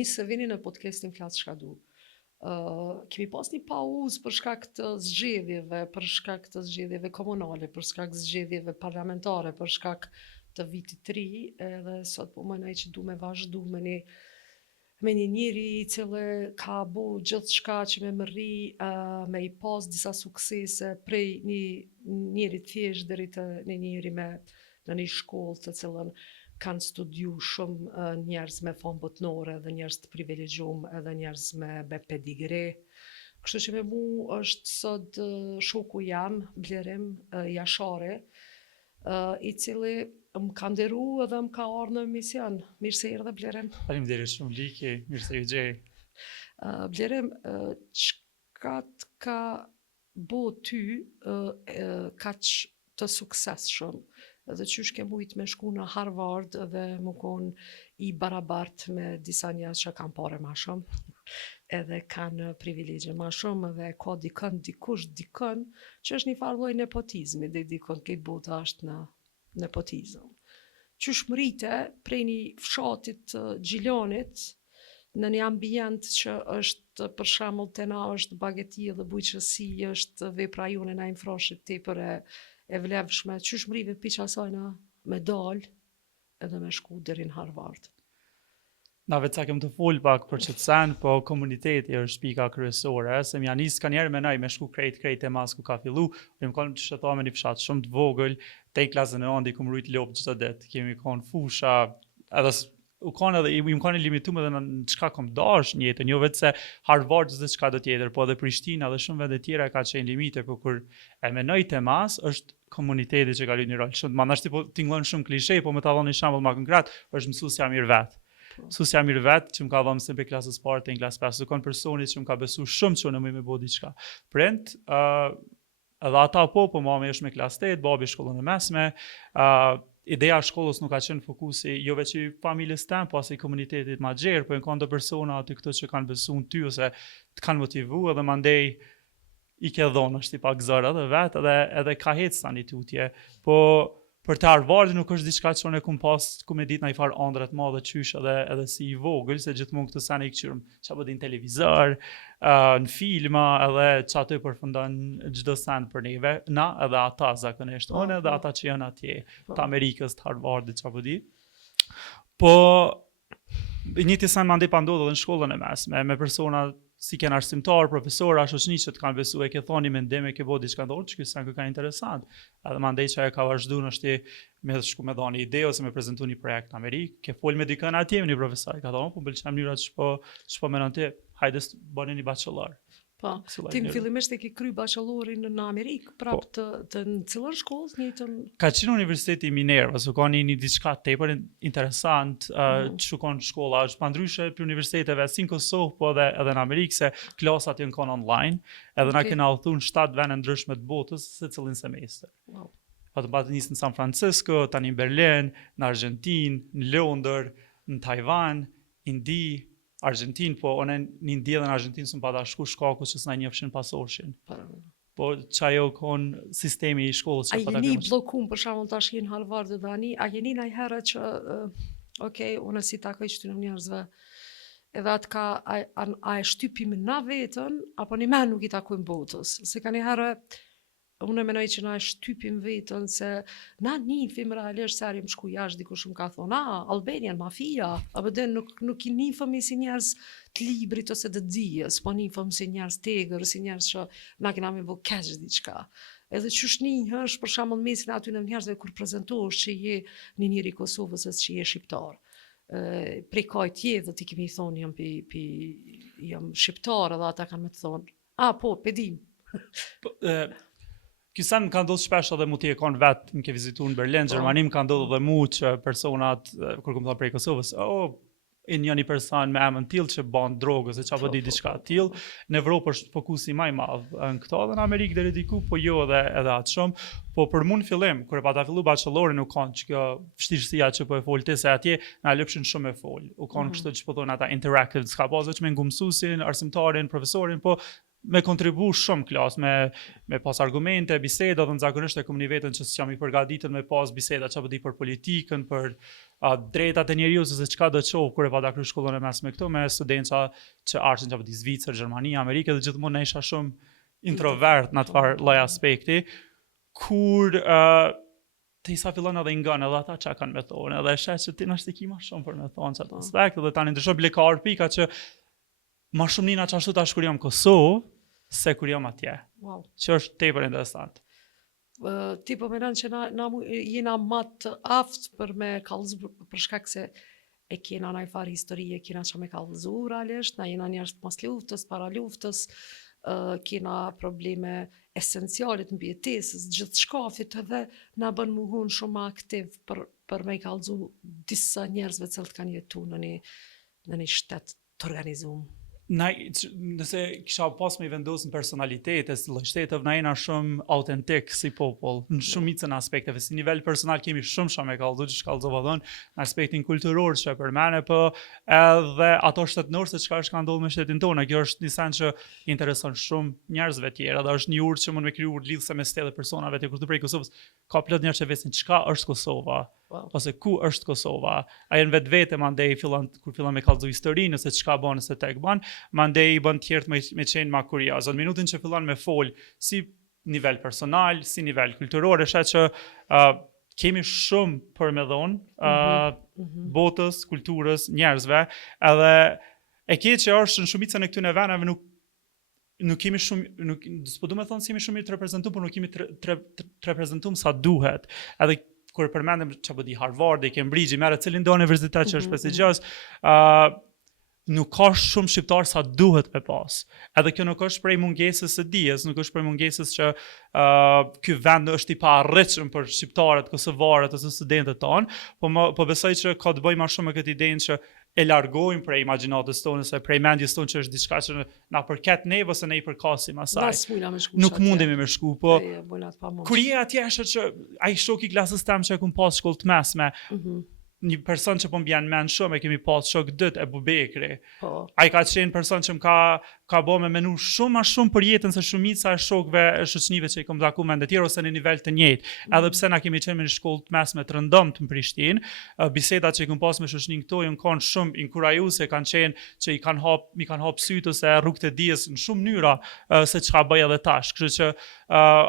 misë se vini në podcastin Flasë Çka Du. Kemi pas një pauzë për shkak të zgjedhjeve komunale, për shkak të zgjedhjeve parlamentare, për shkak të vitit të ri, edhe sot po mënoj që du me vazhdu me një njeri I cili ka bu gjithë shka që me mëri, me I pas disa suksese prej një njeri thjesht deri të një njeri në një shkollë të cilën kanë studiu shumë njerëz me famë botnore dhe njerëz të privilegjum edhe njerëz me pedigre. Kështu që me mu është sot shoku jam, Blerim Jashare, I cili më ka nderu edhe më ka ardhur në emision. Mirë se erdhe Blerim. Faleminderit shumë Liki, mirë se ju gjej. Blerim, çka të ka bo ty kaq të suksesshëm? Dhe qysh ke mujt me shku në Harvard dhe më kon I barabart me disa njerëz që kanë parë ma shumë, edhe kanë privilegje ma shumë, dhe ka dikush që është një farë lloj nepotizmi, dhe dikon këtë bota është në nepotizëm. Qysh mrite prej një fshatit Gjilonit në një ambient që është për shembull te na është bageti dhe bujqësi, është vepra jone na infrashit tepër e vlefshme, qysh mrive piq asajna me dal edhe me shku deri në Harvard. Na vetë sa kem të fol pak për që të sen, po komuniteti është pika kryesore, se mja nis ka njerë me naj me shku krejt e mas ku ka fillu, më konë që shëta me një fshat shumë të vogël, te I klasën e andi ku më rujt lopë gjithë det, kemi konë fusha, edhe u konë edhe, më konë limitum edhe në qka kom dash njëtën, jo vetë se Harvard dhe qka do tjetër, po edhe Prishtina dhe shumë vende tjera ka qenë limite, po kur e menoj te mas, është komuniteti që ka luajtur një rol shumë. Ma nashti po tingëllon shumë klishe, po me ta dhoni shembull më konkret, është mësuesja mirë vet. Mësuesja mirë vet që më ka dhënë se për klasës parë te në klasë 5, kon personi që më ka besu shumë që në më bë diçka. Print, edhe ata po mami është me klasë 8, babi shkollën e mesme, ideja e shkollës nuk ka qenë fokusi jo veç I familjes tëm, po as I komunitetit ma gjerë, po kanë do persona aty këto që kanë besuar ty ose të kanë motivuar edhe mandej I ke dhonë është I pak zërë edhe vetë edhe ka hecë sa një tutje, po për të Harvard nuk është diçka që unë e kum pas, ku me ditë na I farë andret madhe qysh edhe si I vogël, se gjithmonë këtë sene I këqyrëm që apo din televizor, në filma, edhe që aty përfundon çdo sen për neve, na edhe ata zakonisht, unë edhe ata që janë atje, të Amerikës, të Harvardit që apo di. Po, një të sen mandi pa ndodhë edhe në shkollën e mesme, me persona si kanë arsimtar, profesora, shoqni që të kanë besu e ke thoni mendim e ke bo diçka ndonjë, që kësë ka interesant. Edhe mandej që ajo ka vazhdu nështë me shku me dhoni ide ose me prezentu një projekt në Amerikë, ke fol me dikën atje një profesor, ka thonë, po mbëlqen mënyra që po menon ti, hajde bëni një bachelor. Po, ti në fillimisht e ke kry bachelorin në Amerikë, prap të në cilën shkollës njëtën? Ka qenë Universiteti I Minerva, su ka një diçka tepër interesant, që konë shkolla, është pandryshe për universiteteve, si në Kosovë, po edhe në Amerikë, se klasat janë konë online, edhe na kena udhëtuar 7 vende ndryshme të botës, se cilin semestër. Wow. Pa të batë njësë në San Francisco, tani në Berlin, në Argentinë, në Londër, në Taiwan, Indi, Argentinë, po one një ndjedhe në Argentinë së më pata shkaku që s'na njëfshin pasorshin. Po që ajo konë sistemi I shkollës që pata kërë. A jeni blokum për shembull tash në Harvard dhe ani, a jeni najherë që, unë si takoj qëty në njerëzve, edhe atë ka, a e shtypim na vetën, apo një men nuk I takojmë botës. Se ka një herë, unë e menoj që na e shtypim vetën, se na njifim realisht se arim shku jashtë, dikush më ka thonë, Albanian, mafia, apo dhe nuk I njifëm si njerëz të librit ose të dijes, po njifëm si njerëz tegër, si njerëz që na kena me bo keq diçka. Edhe qysh njihësh për shembull mesin aty në njerëzve kur prezentohesh që je një njeri I Kosovës ose që je shqiptar. Prej kajt je dhe ti kemi thonë jam shqiptar edhe ata kanë me të thonë, po, pedim. Kësan më ka ndodhë shpesh edhe mu t'i e konë vetë, më ke vizitu në Berlin, Gjermani më ka ndodhë edhe mu që personat, kur këmë thonë prej Kosovës, një person me emën tillë që ban drogës e që apo di diçka tillë, në Evropë është fokusi maj madhë në këto dhe në Amerikë deri diku, po jo edhe atë shumë, po për mu në fillim, kur e pa ta fillu bachelorin u kanë që kjo vështirësia që po e folë ti se atje, na lëpshin shumë e folë, u kanë kështu që po thonë ata interactive, s'ka pas veç me ngumësusin, arsimtarin, profesorin, po me kontribu shumë klas, me pas argumente, biseda, dhe në zakonisht e kom një vetën që s'jam i përgatitën me pas biseda që di për politikën, për drejtat e njeriu, se çka do të qohë kur e pa ta kryer shkollën e mesme këtu me studenca që arshin që di Zvicër, Gjermani, Amerikë, dhe gjithmonë ne isha shumë introvert në atë farë lloj aspekti, kur të isa fillon edhe ngan edhe ata çka kanë me thonë, edhe shet që ti na shtiki më shumë për me thonë çatë aspekt, dhe tani ndryshon bile ka pika që më shumë nina që ashtu tash kur jam Kosovë, se kur jam atje. Wow. Që është tepër interesant. Ti po mendon që jena më të aftë për me kallëzu për shkak se e kena ndaj farë histori, e kena që me kallëzu realisht, na jena njerëz pas luftës, para luftës, kena probleme esenciale të mbijetesës, gjithë shkafit edhe na bën muhun shumë aktiv për me kallëzu disa njerëzve cilët kanë jetu në një shtet të organizuar. Nëse kisha pas me i vendos në personalitete, si shtetëv, na jena shumë autentik si popull, në shumicën aspekteve, si nivel personal kemi shumë me kallëzu, që shkallëzova dhënë, në aspektin kulturor që për mene, po edhe ato shtetënor se çka është ka ndodhur me shtetin tonë, kjo është një sen që intereson shumë njerëzve tjera, dhe është një urë që mund me kriju lidhse me shtetë personave të kur të prej Kosovës, ka plot njerëz që vesin çka është Kosova. Wow. Ose ku është Kosova. A janë vetë mandej kur fillon me kallëzu historinë, nëse çka bën, nëse tek bën, mandej bën tjerët me qenë ma kurioz. Në minutën që fillon me fol si nivel personal, si nivel kulturor, është që kemi shumë për me dhonë botës, kulturës, njerëzve, edhe e keq që është në shumicën e këtyre venave nuk kemi shumë, s'po du me thonë si jemi shumë i të reprezentum, por nuk kemi të reprezentum sa duhet. Edhe kur përmendem që po di Harvard, Cambridge, merret cilin do universitet që është prestigjioz, nuk ka shumë shqiptar sa duhet me pas. Edhe kjo nuk është prej mungesës së dijes, nuk është prej mungesës që ky vend është i paarritshëm për shqiptarët, kosovarët ose studentët tonë, po besoj që ka të bëjë më shumë me këtë idenë që e largojmë prej imagjinatës tonë, ose prej mendjes tonë që është diçka që na përket neve ose ne i përkasim asaj. Nuk mundemi me shku, po kur je atje është që ai shok i klasës tem që e kum pas shkollë të mesme, një person që po m'bjen mend shumë, e kemi pas shok dyt e Bubekri. Ai ka qenë person që ka bë me menu shumë ma shumë për jetën se shumica e shokëve e shoqënive që i kam taku me tjerë ose në nivel të njëjtë. Edhe pse na kemi qenë me një shkollë të mesme të rëndomt në Prishtinë, bisedat që i kam pas me shoqëninë këto janë kanë shumë inkurajuese, kanë qenë që mi kanë hap sytë ose rrugët e dijes në shumë mënyra se çka bëj edhe tash. Kështu që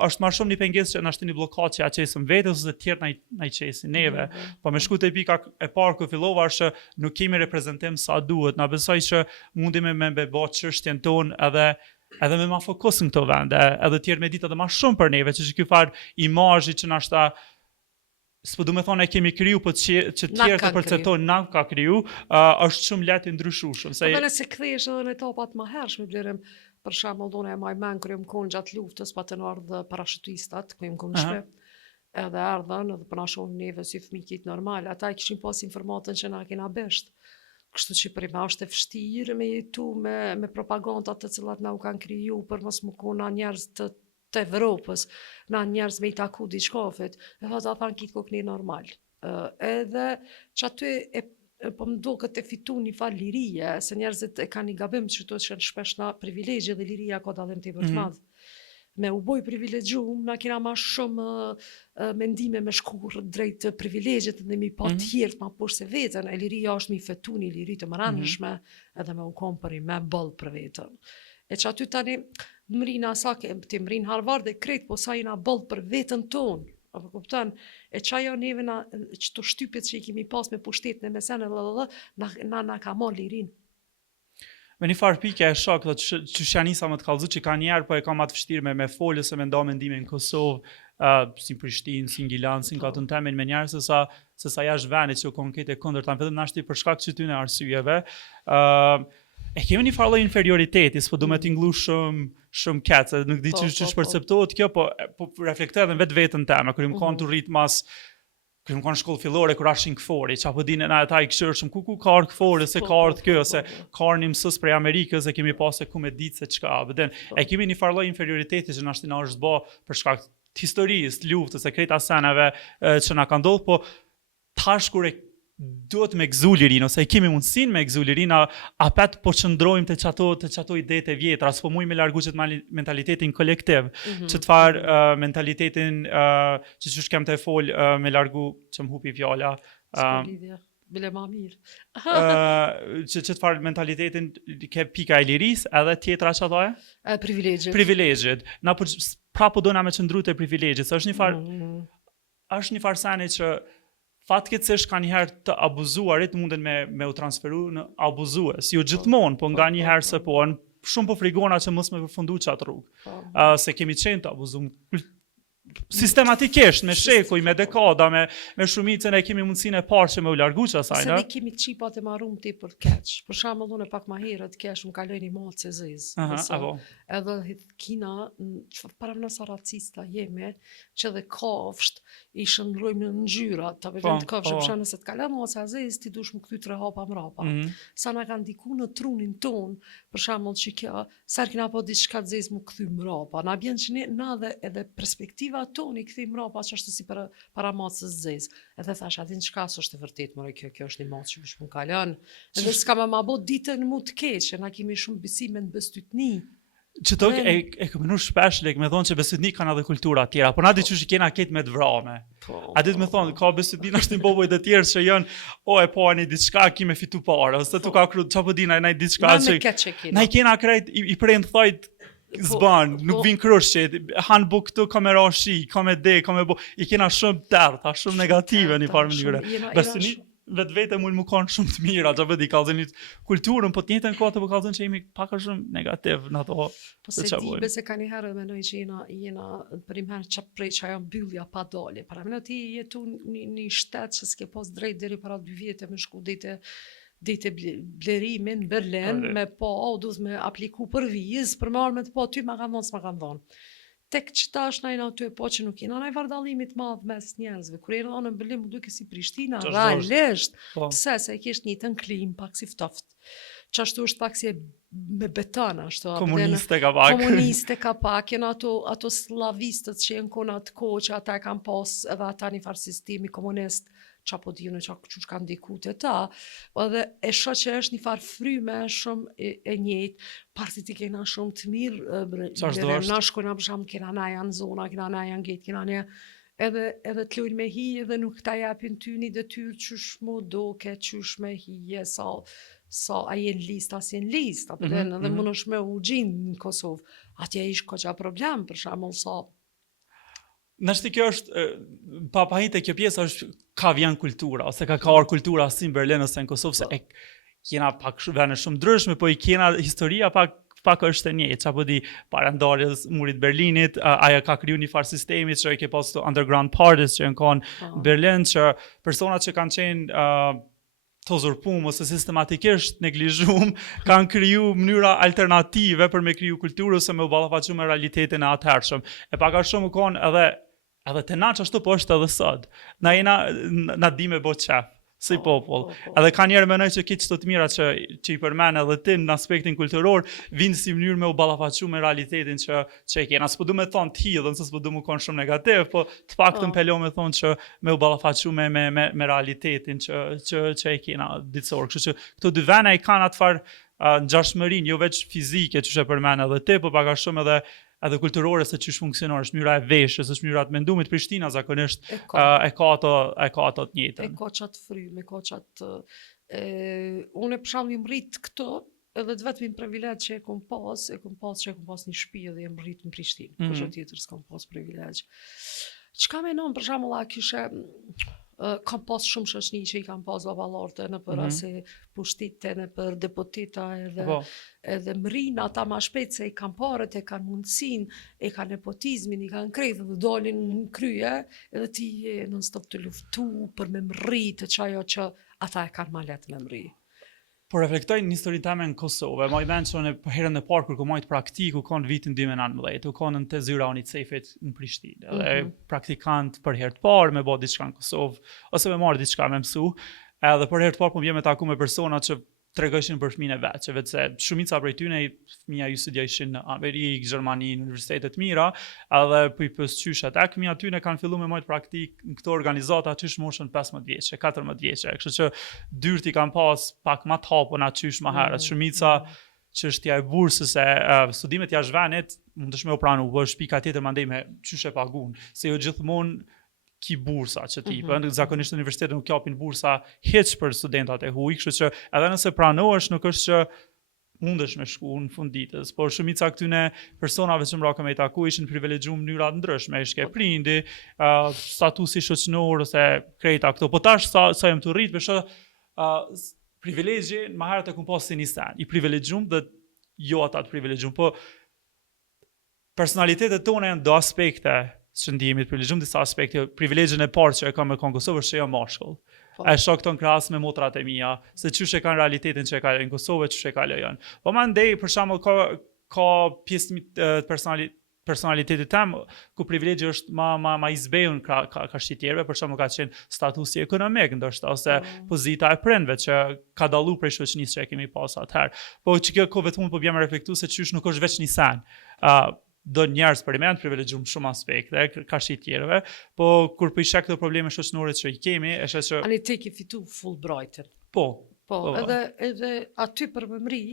është më shumë një pengesë që na shtin një bllokatë që aqesëm vetes ose të tjerë na i qesin neve. Po me shku te pika e parë ku fillova është që nuk kemi reprezentim sa duhet. Na besoj që mundime me bë çështjen tonë edhe me ma fokus në këto vende, edhe tjerë me ditë edhe ma shumë për neve, që ky farë imazhi që nashta s'po du me thonë e kemi kriju, po që tjerë të përcetojnë na ka kriju, është shumë lehtë i ndryshueshëm. Po nëse kthehesh edhe në etapat më hershme, blerem për shembull donë e maj mend kur jam konë gjatë luftës, pa të ardhur parashitistat, ku jam konë në shtëpi. Edhe ardhen edhe për na shohin neve si fëmijët normal, ata kishin pas informatën që na kena besht. Kështu që për ima është e vështirë me jetu me propagandat të cilat na u kanë kriju për mos më konë njerëz të Evropës, na njerëz me i taku diçkafit, edhe ata thanë kitë kokni normal. Edhe që aty po më do këtë e fitu një farë lirie, se njerëzit e kanë i gabim që të shenë shpesh na privilegje dhe liria ka dallim të i të madhë. Me u boj privilegjum, na kena ma shumë mendime me shkur drejt privilegjet dhe mi pa tjertë ma poshtë se vetën, e liria është mi fetu një liri të mëranëshme edhe me u kompëri me bëllë për vetën. E që aty tani mrina sa ti mrin Harvard e krejt, po sa jena bëllë për vetën tonë, apo kupton, e që ajo neve që të shtypit që i kemi pas me pushtetën e mesene, na ka marrë lirin. Me një farë pike e shok, që shanisa më të kallëzu që ka njerë, po e ka ma të vështirë me folë se me nda mendime në Kosovë, si Prishtinë, si Ngilan, si në katën temin me njerë, se sa jashtë venit që u konkrete kundër ta fillim nashti për shkak që ty në arsyeve. E kemi një farë lloj inferioriteti, s'po du me t'inglu shumë ketë, nuk di që shperceptohet kjo, po reflektoj edhe vetë vetën teme, kër im kanë të rritë mas kër më kanë shkollë fillore, kër ashin këfori, që apo dine na e ta i këshërë ku ka ardhë këfori, se ka ardhë kjo, se ka ardhë një mësës prej Amerikës, e kemi pas e ku me ditë se qka. E kemi një farloj inferioriteti që nashtina është bo për shkak të historisë, luftës, e krejt aseneve që na ka ndodhë, po tash kur e duhet me gëzu lirin, ose kemi mundësin me gëzu lirin, a pet po qëndrojmë të qato idete vjetra, s'po muj me largu qëtë mentalitetin kolektiv, që të farë mentalitetin që qësh kem të e fol me largu që më hupi fjala, S'ka lidhje, bile ma mirë. që të farë mentalitetin ke pika e liris, edhe tjetra që ato e? Privilegjit. Na prapo do na me qëndru të privilegjit, se është një farë sani që fatkeqësisht ka njëherë të abuzuarit munden me u transferu në abuzues. Jo gjithmonë, po nga njëherë se po, shumë po frigona që mos me përfundu qatë rrugë. Se kemi qenë të abuzum sistematikisht, me shekuj, me dekada, me shumicën e kemi mundësinë e parë që me u largu që asaj, Se ne kemi qipat e marum ti për keq. Për shembull unë pak ma herët kesh më kaloj një malë që zezë. Edhe kina, para në sa racista jemi, që dhe kafsht ishën rrojmë në ngjyra, të përvend kafsht, për shembull se të kalon malë që zezë, ti dush më këty 3 hapa mrapa. Sa na kanë diku në trunin ton, për shembull që kjo, sa kena po diçka të zezë më kthy mrapa. Na bjen që na edhe perspektiva toni këthi mrapa që është si para macës zezë. Edhe thash, atin çka s'është e vërtet, more kjo është një macë që më kalon. Edhe s'ka ma bot ditën mu të keqe, na kemi shumë besime në bestytni. Që tok e këmënu shpesh me thonë që besytni kanë edhe kultura tjera, po na di që kena ketë me të vrame. A ditë me thonë, ka besytni është një boboj dhe tjerë që janë, e po një diçka kime fitu parë, ose tu ka kru, që po dina e diçka që... Na i kena krejt, i prejnë thajt zban, nuk vinë krushqet, hanë bu këtu, ka me rashi, ka me de, ka me bu... I kena shumë tërta, shumë negative një farë mënyre. Besytni vetë mund më kanë shumë të mira, që vëdi kalëzën një kulturën, po të njëtën kohë të po kalëzën që jemi paka shumë negativ në ato po se dibe se ka një herë menoj që jena për imherë që prej që ajo mbyllja pa dole. Para mena ti jetu një shtetë që s'ke pas drejt dheri para 2 vjetë me shku dite blerimin në Berlin, me po, duhet me apliku për vizë, për me arme të po, ty ma kanë dhonë, s'ma kanë dhonë. Tek qëta është najna të e po që nuk jena, naj vardalimit madhë mes njerëzve. Kur e në Berlin më duke si Prishtina, realisht, pse se e kisht një të në klim, pak si ftoft. Qashtu është pak si me beton, ashtu. Komuniste ka pak. Komuniste ka pak, jenë ato slavistët që jenë kona të ko, që ata e kam pas edhe ata një farë sistemi komunist, qa po t'ju në që kanë dikut e ta, edhe e shoh që është një farë fryme shumë e njëjtë, partit i kena shumë të mirë, na shkojna për shumë, kena na janë zona, kena na janë gjetë, kena ne, edhe të lujnë me hi, edhe nuk ta japin ty një detyrë qysh mo doke, qysh me hije, sa a jenë list, as jenë list, edhe më nësh me u gjinë në Kosovë, atje ish ko qa problem, për shumë sa. Nështë kjo është, papahit e kjo pjesë është ka vjen kultura, ose ka orë kultura si në Berlin ose në Kosovë, se kena pak vene shumë ndryshme, po i kena historia pak është e njëjtë, që apo di parandarjes murit Berlinit, aja ka kriju një farë sistemit që i ke pas të underground parties që në konë Berlin, që personat që kanë qenë të uzurpum ose sistematikisht neglizhum, kanë kriju mënyra alternative për me kriju kulturë ose me u ballafaqu me realitetin e atëhershëm. E paka shumë konë edhe të na që ashtu po është edhe sot. Na di me bo qef, si popull. Edhe ka njerë menoj që kitë qëto të mira që i përmen edhe ti në aspektin kulturor, vinë si mënyrë me u ballafaqu me realitetin që e kena. S'po du me thonë t'hidhën, se s'po du mu konë shumë negativ, po të pak të mpelo me thonë që me u ballafaqu me realitetin që e kena ditësor. Kështu që këto dy vene i kanë atë farë ngjashmërinë, jo veç fizike që e përmen edhe ti, po paka shumë edhe kulturore se çish funksionon, është mënyra e veshjes, është mënyra të mendumit. Prishtina zakonisht e ka ato të njëjtën. E ka qatë frymë, e ka qatë... Unë për shembull jam rrit këto, edhe të vetëm privilegj që e kom pas një shtëpi dhe jam rrit në Prishtinë. Kurrë tjetër s'kam pas privilegj. Çka menon për shembull a kishe kam pas shumë shoqni që i kam pas baballartë në për ase pushtite në për deputeta edhe mrin ata ma shpejt se i kanë parët, e kanë mundësin, e kanë nepotizmin, i kanë krejtë dhe dolin në krye, edhe ti je non stop të luftu për me mri të qajo që ata e kanë ma letë me mri. Po reflektoj në historinë time në Kosovë, ma i menë që në herën e parë kur ku majtë praktikë, u konë vitin 2019, u konë në të zyra UNICEF-it në Prishtinë, edhe praktikant për herë të parë me bo diçka në Kosovë, ose me marrë diçka me mësu, edhe për herë të parë po më vjen me taku me persona që tregoshin për fëmijën e vet, që vetë se shumica prej tyre fëmia ju studiojshin në Amerikë, Gjermani, në universitete të mira, edhe po i pësqysh ata fëmijët aty ne kanë filluar me marrë praktik në këto organizata çish moshën 15 vjeçë, 14 vjeçë, kështu që dyrti kanë pas pak më të hapun atysh më herët. Shumica çështja e bursës e studimet jashtë vendit mund të shme u pranu, po është pika tjetër mandej me çysh e pagun, se jo gjithmonë ki bursa që tipën, zakonisht universitetet nuk japin bursa hiç për studentat e huaj, kështu që edhe nëse pranohesh nuk është që mundesh me shku në fund ditës, por shumica këtyne personave që mraka me i taku ishin privilegjuar në mënyra të ndryshme, ishke prindi, statusi shoqëror ose krejta këto. Po tash sa jam të rrit, për privilegji më herët e kum pas si një sen, i privilegjuar dhe jo ata të privilegjuar, po personalitetet tona janë do aspekte që ndihemi të privilegjuar disa aspekte. Privilegjin e parë që e kam me kanë Kosovë është që jam mashkull. E shoh këto në krahas me motrat e mia, se çysh e kanë realitetin që e kanë në Kosovë, çysh e kalojnë. Po mandej për shembull ka pjesë personalitetit tem ku privilegji është ma i zbehun ka shqitjerve, për shembull ka qenë statusi ekonomik ndoshta ose pozita e prindve që ka dallu prej shoqënisë që e kemi pas atëherë. Po që kjo ko vetëm po bjem me reflektu se çysh nuk është veç një sen. Do njerëz eksperiment privilegjuar shumë aspekte ka shqitjerve, po kur po i shek këto probleme shoqërore që i kemi, është që Ani te ke fitu Fulbrightin. po, Edhe aty për me mri,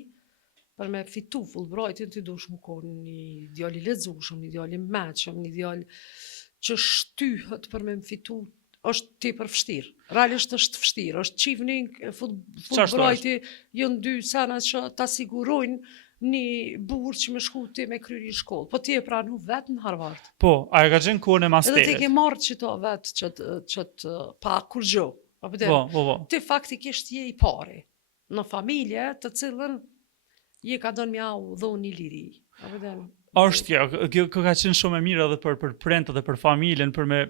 për me fitu Fulbrightin, ti dush më konë një djali i lexueshëm, një djali i mëshëm, një djali që shtyhet për me më fitu, është tepër vështirë. Realisht është vështirë, është çivning Fulbrighti, janë dy sena që ta sigurojnë një burë që me shku ti me kryri shkollë, po ti e pranu vetë në Harvard. Po, a e ka qenë kohën e masterit. Edhe ti ke marrë që to vetë që të pa kur gjo. Po. Ti faktikisht je i pari në familje të cilën je ka donë mja u dhonë një liri. Është kjo ka qenë shumë e mirë edhe për prindët dhe për familjen, për me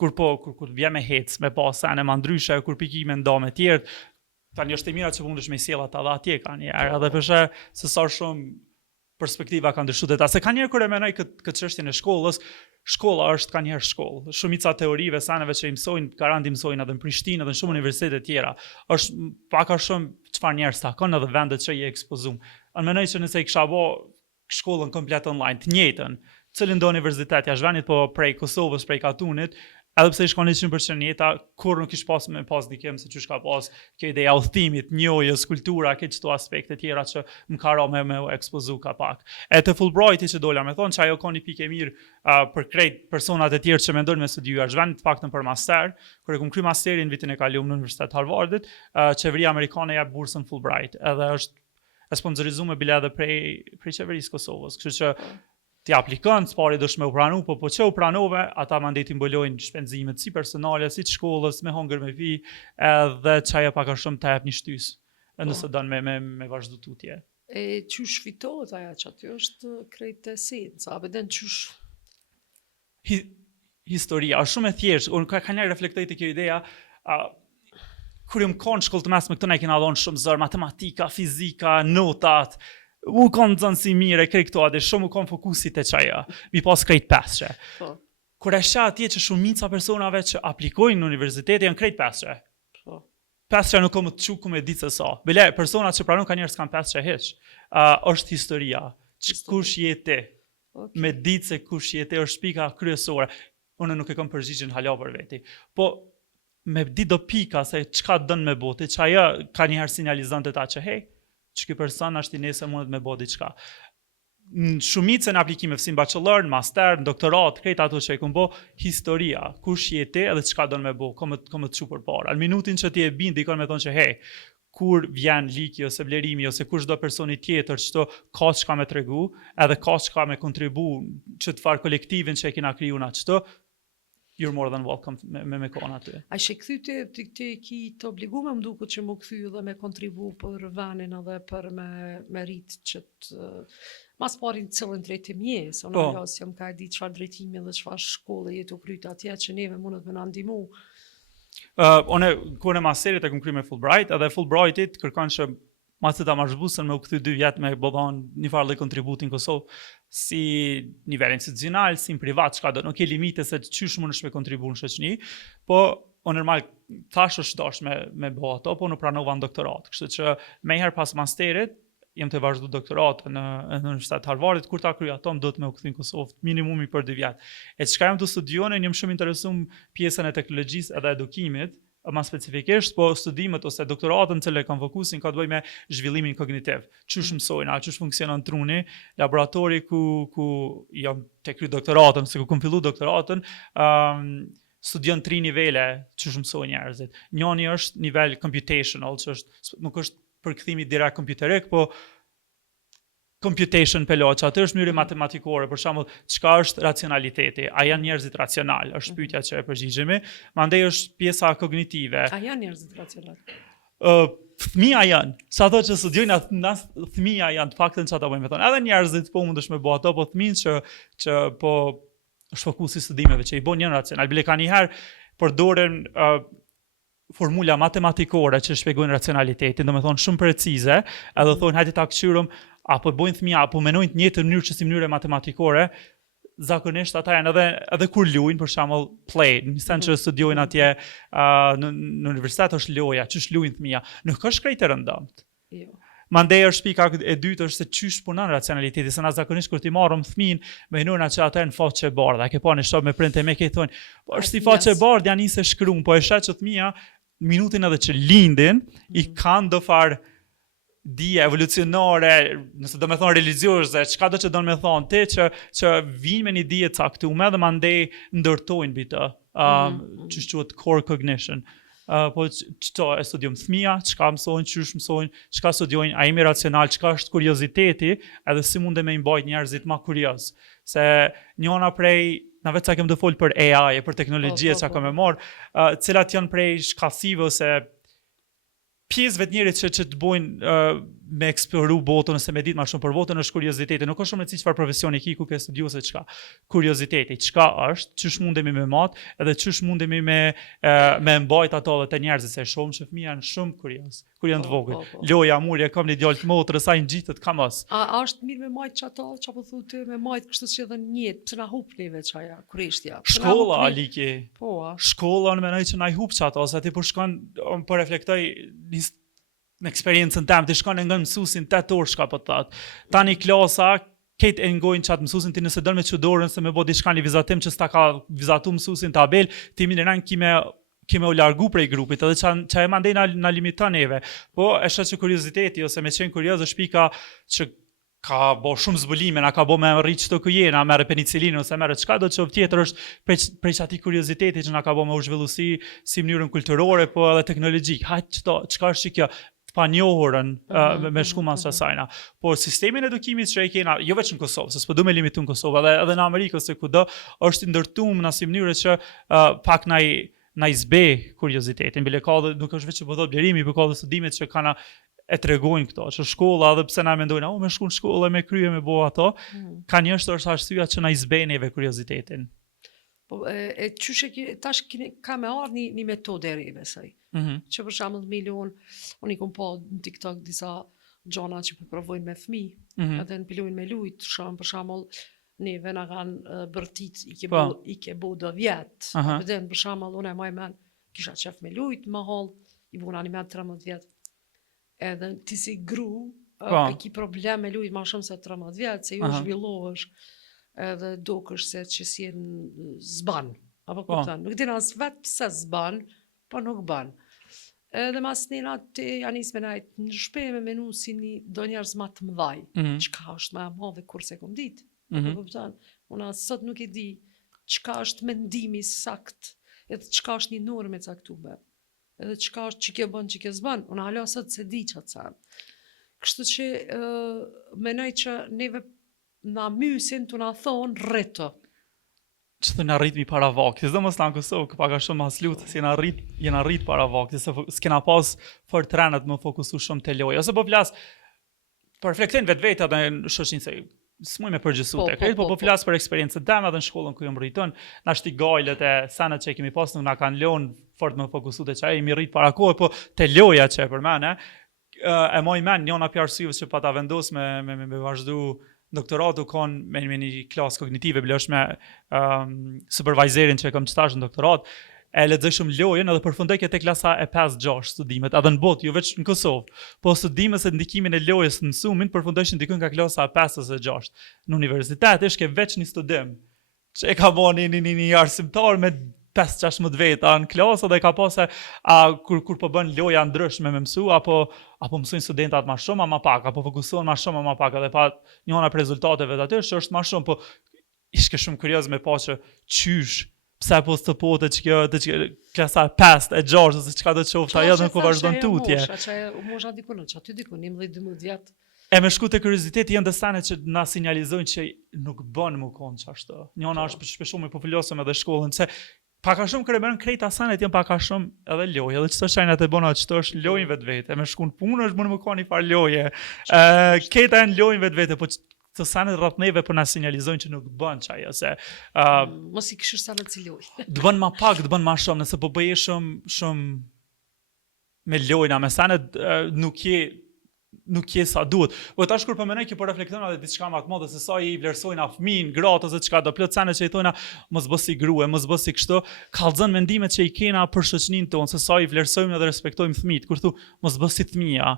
kur vjen me hec, me pa sene ma ndryshe, kur pikime nda me tjerë, tani është e mira që mundesh me sjellë ata dhe atje ka njerë, edhe përshë se sa shumë perspektiva ka ndryshuar deta. Se ka njerë kur e menoj këtë çështjen e shkollës, shkolla është ka njerë shkollë. Shumica teorive, saneve që i mësojnë, garant i mësojnë edhe në Prishtinë, edhe në shumë universitete tjera. Është pak a shumë çfarë njerëz takon edhe vendet që i ekspozum. Unë menoj që nëse i kisha bë shkollën komplet online, të njëjtën, cilin do universitet jashtë vendit, po prej Kosovës, prej Katunit, edhe pse i shkon 100% jeta, kur nuk ish pas dikem se çush ka pas kjo ideja udhëtimit, njojës, kultura, këto aspekte tjera që më ka ra me ekspozu ka pak. E të Fulbrighti që dola me thonë që ajo ka një pikë e mirë për krejt personat e tjerë që mendojnë me studiu jashtë vendit, të paktën për master, kur e kum kry masterin vitin e kaluar në Universitet Harvardit, qeveria amerikane jep bursën Fulbright, edhe është sponsorizuar me bile edhe prej qeverisë Kosovës, kështu që ti aplikon, s'pari do shme u pranu, po që u pranove, ata mandej ti mbolojnë shpenzimet si personale, si të shkollës, me hongër me pi, edhe qaja pak a shumë të jep një shtys, nëse donë me vazhdu tutje. E qysh fitohet aja që aty është krejt e esenca, abeden qysh... Historia, është shumë e thjeshtë, unë ka një reflektoj të kjo ideja, kur jam konë shkollë të mesme, këto ne kena dhonë shumë zërë, matematika, fizika, notat, u konë zënë si mire, krejt këto adhe, shumë u konë fokusit e qaja, mi pas krejt peshe. Kur e shë atje që shumica personave që aplikojnë në universitet janë krejt peshe. Peshe nuk kom të quku me ditë se sa. Bile, personat që pranon ka njerës kanë peshe heq. Është historia, kush jeti, me ditë se kush jeti, është pika kryesore. Unë nuk e kom përgjigjen hala për veti. Po, me ditë do pika se qka dënë me boti, që aja ka njëherë sinjalizante ta që hej, që ky person është i nesër mundet me bë diçka. Në shumicën e aplikimeve si në bachelor, në master, në doktorat, krejt ato që e kum bë, historia, kush je ti edhe çka don me bë, komë të çu përpara. Në minutin që ti e bin dikon me thonë që hey, kur vjen liki ose vlerimi ose kush do personi tjetër çto ka çka me tregu, edhe ka çka me kontribu që të far kolektivin që e kena kriju na çto, you're more than welcome me kona aty. A she kthy ti ki të obliguar më duket që më kthy dhe me kontribu për vënin edhe për me rit që të mas parin cilën drejtim jes, unë jo jam ka di çfarë drejtimi dhe çfarë shkolle jetu kryt atje që neve mundet me na ndihmu. Unë kur e masterit e kum kry me Fulbright, edhe Fulbrightit kërkon që masë ta marrëzbusën me u kthy 2 vjet me bodhon një farë kontributin në Kosovë, si nivel institucional, si në privat, çka do, nuk e limite se çysh mundesh me kontribu në shoqëni, po unë normal thash është dash me bo ato, po unë pranova në doktorat. Kështu që me herë pas masterit, jem të vazhdu doktorat në Universitet Harvardit, kur ta kryj ato, më do të me u këthy në Kosovë, minimumi për 2 vjetë. E çka jam të studione, jem shumë interesum pjesën e teknologjisë edhe edukimit, ma specifikisht, po studimet ose doktoratën që kam fokusin ka të bëj me zhvillimin kognitiv. Qysh mësojnë, a qysh funksionon truni, laboratori ku jam të kry doktoratën, se ku kom fillu doktoratën, studion 3 nivele qysh mësojnë njerëzit. Njëni është nivel computational, që është, nuk është përkthimi direkt kompjuterik, po computation peloq, atë është mënyrë matematikore, për shembull, çka është racionaliteti? A janë njerëzit racional? Është pyetja që e përgjigjemi. Mandej është pjesa kognitive. A janë njerëzit racional? Fëmija janë. Sa ato që studiojnë fëmija janë të faktën që ata bëjnë me thonë. Edhe njerëzit po mundesh me bëu ato, po fëmijë që po është fokusi studimeve që i bën janë racional. Bile kanë një herë përdoren formula matematikore që shpjegojnë racionalitetin, domethënë shumë precize, edhe thonë hajde ta kçyrëm apo bojnë fëmija, apo menojnë të njëjtë mënyrë që si mënyrë matematikore, zakonisht ata janë edhe kur luajnë, për shembull play, në sens që studiojnë atje në universitet është loja, ç'është luajnë fëmija. Nuk është krejt e rëndomt. Jo. Mandej është pika e dytë është se çysh punon racionaliteti, se na zakonisht kur ti marrëm fëmin me hynona që ata në faqe e bardhë, a ke pa në shop me printe me ke thonë, po është si faqe e bardhë janë nisë shkruan, po e shet që fëmia minutin edhe që lindin i kanë do farë dije evolucionare, nëse do me thonë religiozë, çka do që do me thonë ti që vinë me një dije caktuar dhe mandej ndërtojnë mbi të, që quhet core cognition. Po çto e studiojmë fëmia, çka mësojnë, çysh mësojnë, çka studiojnë, a jemi racional, çka është kurioziteti, edhe si mundem me i mbajt njerëzit më kurioz. Se njëna prej na vetë sa kem të fol për AI, për teknologjia që kam e marr, cilat janë prej shkallësive ose pjesëve të njerit që të bojnë me eksploru botën ose me ditë më shumë për botën është kurioziteti. Nuk është shumë rëndësishme çfarë profesioni ke ku ke studiuar se çka. Kurioziteti, çka është, çysh mundemi me mat, edhe çysh mundemi me mbajt ato edhe te njerëzit se shohim që fëmijë janë shumë kurioz. Kur janë të vogël. Loja, murje, kam një djalë të motrës, ai ngjitet kamos. A është mirë me majt çato, çapo thu ti me majt kështu si edhe njët, pse na hupnive çaja, kurishtja. Shkolla aliki. Po. Shkolla në menoj që na i hup çato, se ti po shkon, po reflektoj në eksperiencën tam, ti shkon e ngon mësuesin 8 orë shka po thot. Tani klasa këtë e ngojnë qatë mësuesin ti nëse dënë me çudorën se me bo diçka një vizatim që s'ta ka vizatu mësuesin tabel, ti mineran kime u largu prej grupit, edhe që e mandej na limiton neve. Po, e shoh që kurioziteti ose me qenë kurioz është pika që ka bo shumë zbulime, na ka bo me rrit çdo kujena, merr penicilinë ose merr çka do të qoftë tjetër është prej atij kurioziteti që na ka bo me u zhvillu si mënyrën kulturore, po edhe teknologjik. Hajt çka është kjo? Pa njohurën me shku mas asajna. Por sistemin edukimit që e kena, jo veç në Kosovë, se s'po du me limitu në Kosovë, edhe në Amerikë ose kudo, është ndërtuar në asnjë mënyrë që pak na i zbe kuriozitetin. Bile ka dhe, nuk është veç që po thot blerimi, por ka dhe studimet që kana e tregojnë këto, që shkolla edhe pse na mendojnë, me shku në shkollë, me krye, me bo ato, ka një është arsyeja që na i zbe neve kuriozitetin. Po e çysh tash ka me ardh një metodë e re besoj. Që për shembull milion, unë i kom pa në TikTok disa gjona që po provojnë me fëmijë, edhe në pilojnë me lujt, për shembull neve na kanë bërtit i ke bo do vjet. Edhe për shembull unë më men kisha qef me lujt, më hall i vuna një 13 vjet. Edhe ti si gru, e ki problem me lujt më shumë se 13 vjet, se ju zhvillohesh edhe dokësh se që si zban. Apo kupton, nuk din as vet pse zban, po nuk ban. Edhe mas nina ti janis me najt në shpe me menu si do njerëz ma të mëdhaj. Qka është ma madhe kur se kom dit. Unë sot nuk e di qka është mendimi sakt, edhe qka është një normë e caktuar. Edhe qka është që ke bën, që ke zban. Unë hala sot se di që të sen. Kështu që menoj që neve na mysin të na thonë rritë. Që të në rritmi para vakti, dhe mos në Kosovë, këpa ka shumë mas lutë, si jena rrit para vakti, se s'kena pas për trenet më fokusu shumë të lojë. Ose po flas, po reflektojnë vetë edhe në shoqin se s'muj me përgjësu të krejt, po flas për eksperiencët deme edhe në shkollën ku jam rritën, na shti gajlet e senet që e kemi pas nuk na kanë lonë fort me fokusu të qaj, jemi rrit para kohë, po të loja që e për mene, e moj men njona pjarësive që pa ta vendos me vazhdu doktoratu konë me një klasë kognitive, bile është me supervisorin që e kam qëtash në doktorat, e lexoj shumë lojën edhe përfundoj ke te klasa e 5-6 studimet, edhe në botë, jo vetëm në Kosovë. Po studimet se ndikimin e lojës në mësimin përfundojshin diku nga klasa e 5 ose 6. Në universitet është ke veç një studim. Që e ka bënë një arsimtar me 5-16 veta në klasë dhe ka pasë kur po bën loja ndryshme me mësu apo mësojnë studentat ma shumë a ma pak, apo fokusohen ma shumë a ma pak, edhe pa njëna për rezultateve të atyre që është ma shumë, po ishke shumë kurioz me pa që qysh, pse po së të pote që kjo klasa 5 e 6 ose çka do të qoftë ajo dhe ku vazhdon tutje. Mosha dikun, që aty dikun, 11-12 vjetë. E me shku të kurioziteti janë dësane që na sinjalizojnë që nuk bën më konë që ashtu. Njëna është shpeshume po filosëm edhe shkollën, se paka shumë kërëmerën krejt asanet janë paka shumë edhe lojë, edhe qëto shajnat e bona qëto është lojnë vetë, e me shku në punë është më konë një farë loje. Kejta janë lojnë vetë, po të sanet rreth neve për na sinjalizojnë që nuk bën çaj ose mos i kishësh sanet si lojë. Të bën ma pak, të bën ma shumë, nëse po bëje shumë me lojna, me sanet nuk je sa duhet. Po tash kur po mendoj që po reflekton edhe diçka më të madhe se sa i vlerësojnë fëmin, gratë ose çka do plot sanet që i thojna mos bëj si grua, mos bëj si kështu, kallzon mendimet që i kena për shoqërinë tonë, se sa i vlerësojmë dhe respektojmë fëmijët. Kur thu mos bëj si fëmia,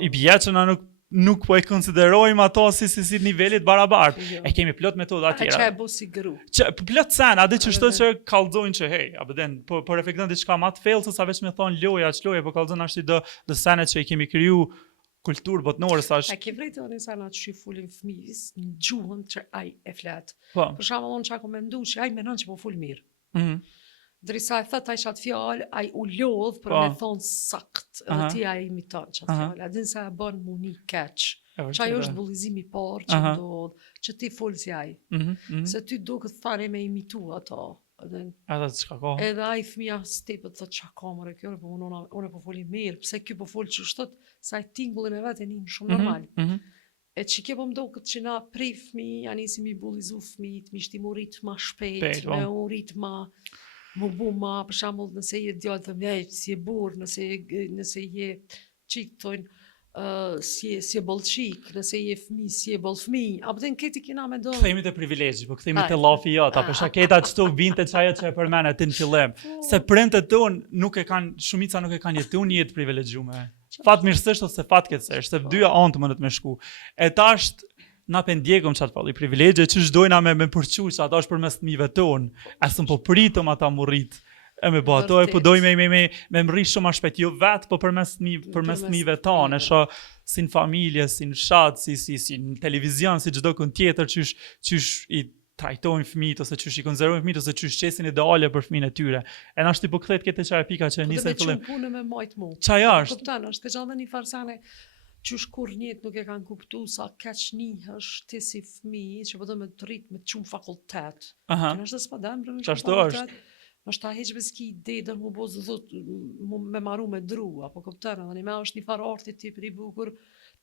i bie që na nuk po e konsiderojmë ato si nivelit barabartë. E kemi plot metoda tjera. Çka e bëu si gru. Plot sen, atë që çdo që kallzojnë që hey, abeden, po reflekton diçka më të thellë se sa vetëm thon loja, ç'loje, po kallzon ashtu do senet që i kemi kriju kulturë botnore sa është. A ke vërejtë edhe sa na që folin fëmijës në gjuhën që ai e flet. Po. Për shembull unë çka komendu që ai mendon që po fol mirë. Drisa e thot ai çat fjalë, ai u lodh për me thon sakt, edhe ti ai imiton çat fjalë. A din sa e bën muni keq. Çaj është bullizimi i parë që ndodh, që ti fol si ai. Se ty duket fare me imitu ato. Edhe çka ka. Edhe ai fëmia stepet thot çka ka more kjo, po unë po foli mirë, pse ky po fol çështot, sa tingullin e vet e nin shumë normal. E që ke po më duket që na prej fëmijë, ja nisim i bullizu fëmijët, mi shtimu rrit ma shpejt, me u rrit ma më bu ma, për shembull nëse je djalë të mjej, si je burr, nëse je çik thonë si e bollçik, nëse je fëmijë, si e boll fëmijë, apo den këti kena me do. Kthehemi te privilegji, po kthehemi te llafi jot, apo shaketa çto vinte çajo që e përmend atë në fillim. Se prindët ton shumica nuk e kanë jetuar një jetë privilegjume. Fatmirësisht ose fatkeqësisht, se dyja anë të mundet me shku. E tash na pendjegëm çat falli privilegje që çdojna me përçuç, ata është përmes fëmijëve ton. Asum po pritëm ata murrit. E me bo ato, e po dojmë me mri shumë ma shpejt, jo vetë, po përmes fëmijëve tonë, si në familje, si në shatë, si në televizion, si çdo kënd tjetër, qysh i trajtojnë fëmijët, ose qysh i konzervojnë fëmijët, ose qysh qesin ideale për fëmijën e tyre. E na shti po kthehet këtë çfarë pika që nisën fillim. Po punë me majt mu. Çaja është. Kupton, është ka gjallë një farsane qysh kur njët nuk e kanë kuptu sa keq njëhësh ti si fëmijë që po do me të rrit me të qumë fakultet. Aha. Që është s'padam për me Qashtu është. është ta heq beski ide dhe mu bo me maru me dru, apo kuptën, edhe me është një farë arti ti për i bukur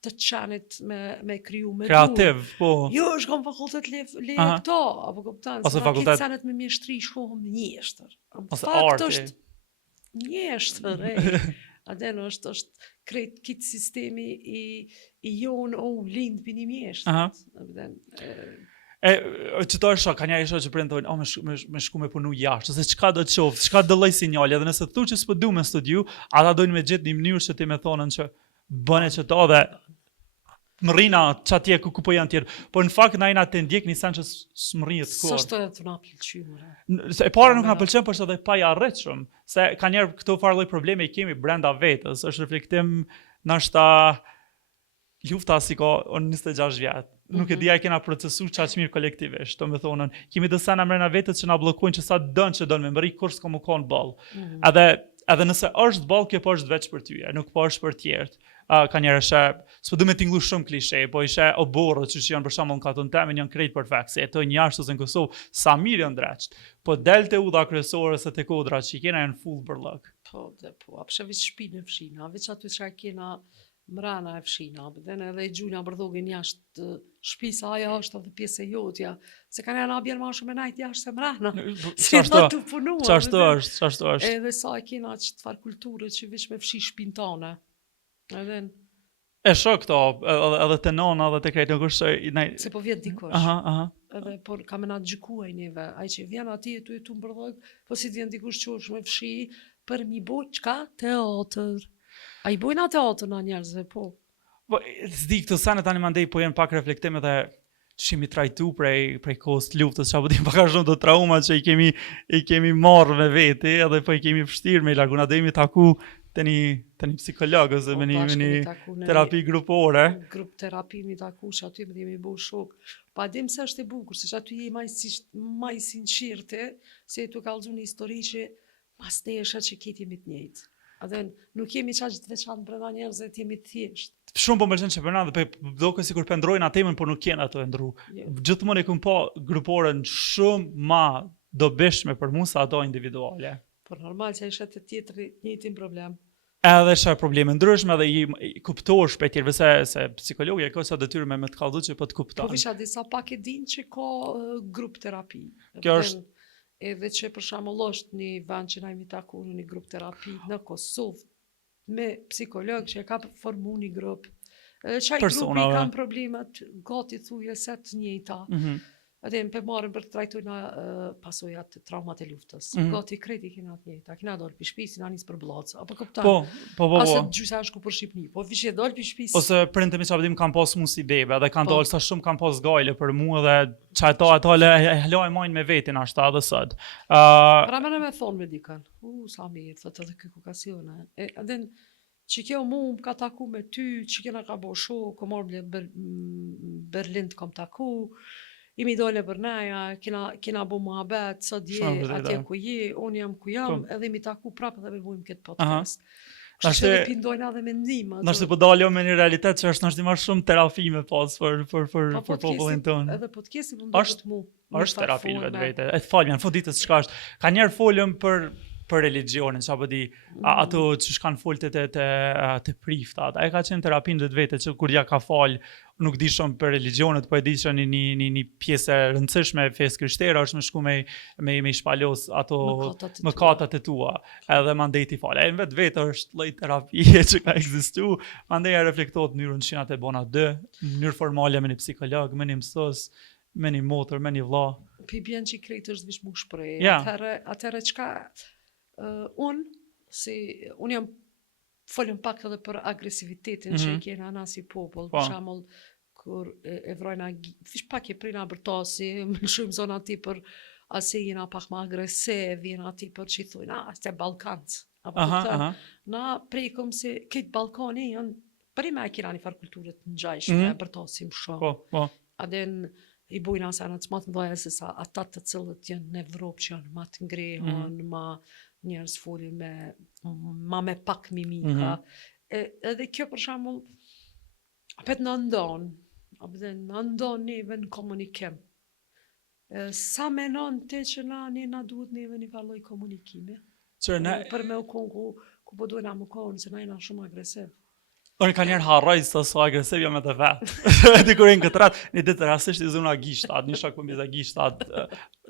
të qenit me kriju me kreativ, dru. po. Jo, është kam fakultet le këto, apo kuptën, ose fakultet kitë senet me mjeshtri shohëm njështër. Ose arti. Është njështër, aden është krejt kitë sistemi i jonë lind për një mjeshtër. Që to është ka njerë isha që prindë thonë, me shku me punu jashtë, ose qka do të qoftë, qka do lloj sinjali, edhe nëse thu që s'po du me studiu, ata dojnë me gjithë një mënyrë që ti me thonën që bëne që to dhe më rrina që atje ku po janë tjerë, por në fakt na jena të ndjek një sen që s'mërinjët kur. Sa shto e të na pëlqymë. E para nuk na pëlqen, por edhe pa ja arritshëm, se ka njerë këto farë lloj probleme i kemi brenda vetës, është reflektim nashta lufta si ka 26 vjet. Nuk e di a kena procesu qaq mirë kolektivisht, të me thonën, kemi të sena mrena vetët që na blokojnë që sa dënë që dënë me mëri kur s'ka më konë balë. Edhe nëse është balë, kjo po është veç për tyje, nuk po është për tjertë. Ka njerë është, s'po du me t'inglu shumë klishe, po ishe oborët që janë për shembull në katën temin janë krejt perfekt, se jetojnë jashtë ose në Kosovë, sa mirë janë dreqt. Po del të udha kryesore se të kodra që i kena janë full bërlëk. Po, apëshe vëq shpinë e fshina, vëq aty që kena mrana e fshina, dhe edhe i gjuna bërdogin jashtë shpisa, aja është edhe pjesë e jotja, se ka njëna bjerë ma shumë e najtë jashtë se mrana, si në të punua. Qashtu është. Edhe sa e kena që të farë kulturët që vish me fshi shpintane. E shok këto, edhe të nona, edhe të krejtë, nuk është... Se po vjetë dikosh. edhe por ka me na gjykuaj neve. Ai që vjen atje tu jetu mbërllog, po si vjen dikush që është me fshi për mi boj çka teatr. Ai bojnë teatr na njerëzve, po. Po, s'di këtë sene tani mandej po jenë pak reflektim edhe që jemi trajtu prej kohës të luftës, që apo tim paka shumë të trauma që i kemi marrë me veti, edhe po i kemi fështirë me i laguna, dhe jemi taku të një psikolog, ose me një terapi grupore. Grup terapi mi taku që aty më jemi bu shok. Pa dim se është e bukur, se që aty je maj sinqirte, se tu kallëzu një histori që mas ne esha që keti jemi të njëjtë. Edhe nuk jemi qaq të veçantë brenda njerëzve, jemi të thjesht. Shumë po më pëlqen që përna dhe do kësi kur pëndrojnë atemën, por nuk jenë ato e ndru. Gjithmonë e këm po gruporën shumë ma dobishme për mu sa ato individuale. Por normal që ishe të tjetëri njëjtin problem. Edhe shë probleme ndryshme edhe i kuptosh për tjerëve se psikologja ka sa detyrë me të kallëzu që po të kupton. Po visha disa pak e din që ka grup terapi. Kjo është edhe që për shembull është një vend që na jemi taku në një grup terapi në Kosovë me psikolog që ka formu një grup. Çaj grupi kanë problemet gati thuje se të njëjta. Edhe më marrin për të trajtojnë pasojat të traumat e luftës. Gati kredi kena të njëjta. Kena dal pi shtëpis, na nis për bllocë, apo kupton? Po. Ose gjysa shku për Shqipni. Po vishje dal pi shtëpis. Ose prindëmi çfarë dim kanë pas mu si bebe, dhe kanë dalë sa shumë kanë pas gajle për mua dhe ato le haloj majnë me vetin ashta edhe sot. Pra më me thonë me dikën. Sa mirë, thotë edhe ky kokasione. Edhe që kjo mu më ka taku me ty, që kena ka bo show, kom marrë Berlin të kom taku, imi dole për neja, kena bo muhabet, sot je, atje ku je, unë jam ku jam, edhe imi taku prapë dhe me bujmë këtë podcast. Kështë që dhe pindojnë edhe mendima. Nështë po daljo me një realitet që është nështë ma shumë terapi me pas për popullin tonë. Edhe podcasti më ndodhë të mu. Është terapi në vetë vete. E të falmi, në fonditës çka është. Ka njerë folëm për religionin, që apo di, ato që shkanë folët të priftat. A e ka qenë terapin dhe të vete që kur ja ka falë, nuk di shumë për religionet, po e di që një pjesë e rëndësishme e fesë krishtera është me shku me shpalos ato mëkatat e tua, edhe mandej t'i falë. E në vetë është lloj terapie që ka ekzistu, mandej e reflektohet në mënyrën që atë e bona dë, në mënyrë formale me një psikolog, me një mësos, me një motër, me një vlla. Pi bjen që krejtë është vish mu shprej. Ja. Atëherë çka unë jam folëm pak edhe për agresivitetin që i kena na si popull, për shembull kur e vrojna fish pak e prina bërtasi, më shumë zona ti për ase jena pak më agresiv, jena ti për që i thujna, ste Balkanc. Na prejkom se këtë Balkani janë, për i me e kira një farë kulturët në gjajshme, bërtasim shumë. Aden i bujna se në të matë mdoja se sa ata të cilët janë në Evropë që janë ma të ngrehon, ma njerëz folin me pak mimika. Edhe kjo për shembull apet në ndon neve në komunikim. Sa menon ti që na duhet neve një farë lloj komunikimi? Për me u konë ku po dojna më konë, se na jena shumë agresiv. Unë ka njerë harroj sa agresiv jam edhe vetë. Dikurin këtë ratë, një ditë rastisht i zuna gishtat, një shak përmjeza gishtat.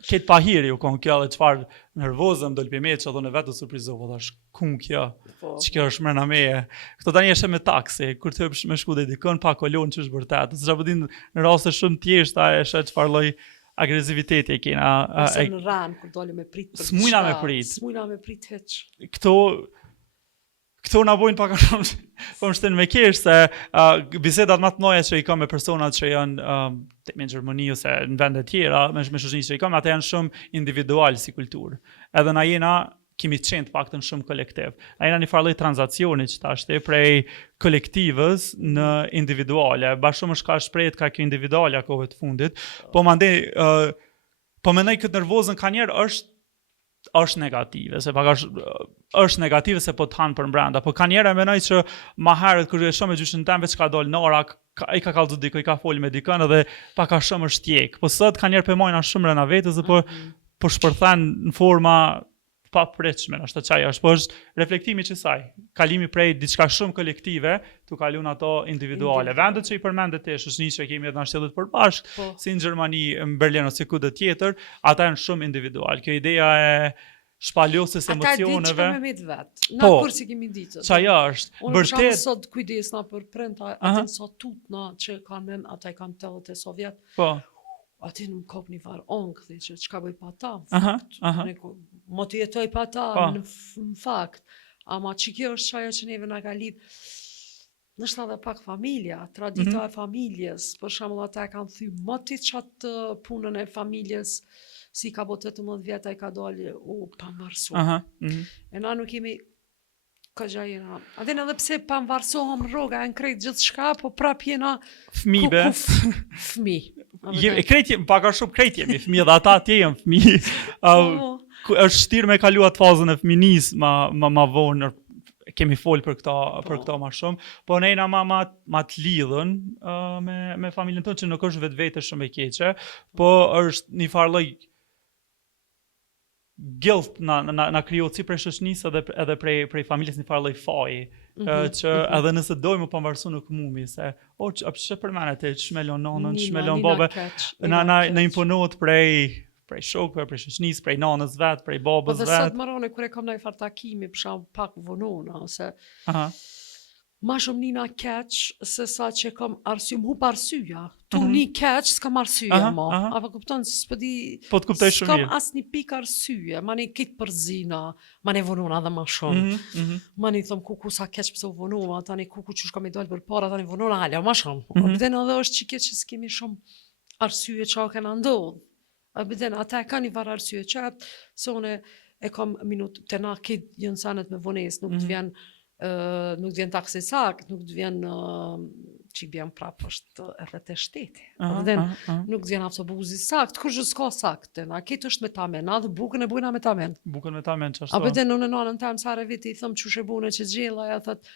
Ketë pahiri u konë kjo dhe qëfar nervozëm dojnë për me që ato në vetë të surprizohë, dhe është kun kjo, që kjo është mërna meje. Këto tani eshe me taksi, kur të hëpsh me shku dhe dikën, pa kolon që është bërtet. Se që përdin në raste shumë tjeshta eshe qëfar loj agresiviteti e kena. Ose në ranë, kur dole me prit për Smujna me prit heq. Këto na bojnë pak a shumë, po më shtenë me kesh, se bisedat më të noja që i kam me personat që janë në Gjermani ose në vendet tjera, me shoqëni që i kam, ata janë shumë individual si kulturë. Edhe na jena kemi qenë pak të në shumë kolektiv. Na jena një farloj tranzacioni që ta shte prej kolektivës në individuale. Ba shumë është ka shprejt ka kjo individuale a kohët fundit, po mandej, po mendoj këtë nervozën ka njerë është negative, se pak është negative se po të hanë për mbranda, po ka njerë e menoj që ma herët kërë e shumë e gjyshën temë veç ka dollë nora, i ka kallëzu diko, i ka folë me dikën edhe pak ka shumë është tjek. Po sot ka njerë pëmojnë a shumë rëna vetës dhe po shpërthen në forma pa pritshme, është të qaj është, po është reflektimi që saj, kalimi prej diçka shumë kolektive, të kalun ato individuale. Vendet që i përmendet të shoqëni që kemi edhe në shtetet përbashkë, si në Gjermani, në Berlin ose kudo tjetër, ata janë shumë individual. Kjo ideja e shpalosës emocioneve. Ata e ditë që me mitë vetë. Na kur si kemi ditë. Qaja është. Unë shumë sot kujdes na për prenta, atë sot tutna që kanë men, ata i kanë tellët e Sovjet. Po. aty në më kop një farë onkli që çka bëj pa ta, në Aha, fakt. aha. Mo të jetoj pa ta, Po. në fakt. Ama që kjo është qajo që neve na ka lidh, nështë edhe pak familja, tradita e familjes, për shembull ata e kanë thy më ti qatë punën e familjes, si ka botë 18 vjetë, ai ka dalë u pavarësu. Aha. Mhm. E na nuk jemi këgja jena. A edhe pse pavarësohëm rroga, e në krejt gjithë shka, po prap jena Fëmijëve. fëmi. E krejt jemi, pak a shumë krejt jemi fëmijë dhe ata atje janë fëmijë. Është shtirë me kaluat fazën e fëminisë ma vonë, kemi folë për këta ma shumë, po nejna ma të lidhën me familjen tonë që nuk është vetë shumë e keqe, po është një farë lloj guilt na krijohet si prej shoqënisë edhe prej familjes një farë lloj faji. Që edhe nëse dojmë pa pavarësu nuk mumi se ç'e përmenet e ç'melon nonën, ç'melon babë, na imponohet prej shokëve, prej shoqënisë, prej nanës vet, prej babës vet. Po dhe sot marrone kur e kam ndaj far takimi, për shemb pak vonona ose ma shumë nina keq se sa që kam arsye, më hup arsyeja. Tu një keq s'kam arsye ma. Apo kupton, s'pëdi... Po të kuptoj shumë mirë. S'kam as një pik arsye, ma një kitë përzina, ma një vonona dhe ma shumë. Ma një thëm kuku sa keq pëse u vonona, tani kuku që shka me dojlë për para, tani vonona halja, ma shumë. Bëden edhe është që keq që s'kemi shumë arsye që a kena ndodhë. Bëden, ata e ka një var arsye që se une e kam minut, të na kitë jënë sanet me vones, nuk të vjen nuk të vjen taksi sakt, nuk të vjen që bjen prap është edhe të shteti. Nuk të vjen autobusi sakt, kur që s'ka sakt, a kitë është me tamen, a dhe bukën e bujna me tamen. Bukën me tamen që ashtu. A pëden unë nanën temë sare viti i thëmë që shebune që gjela, ja thët,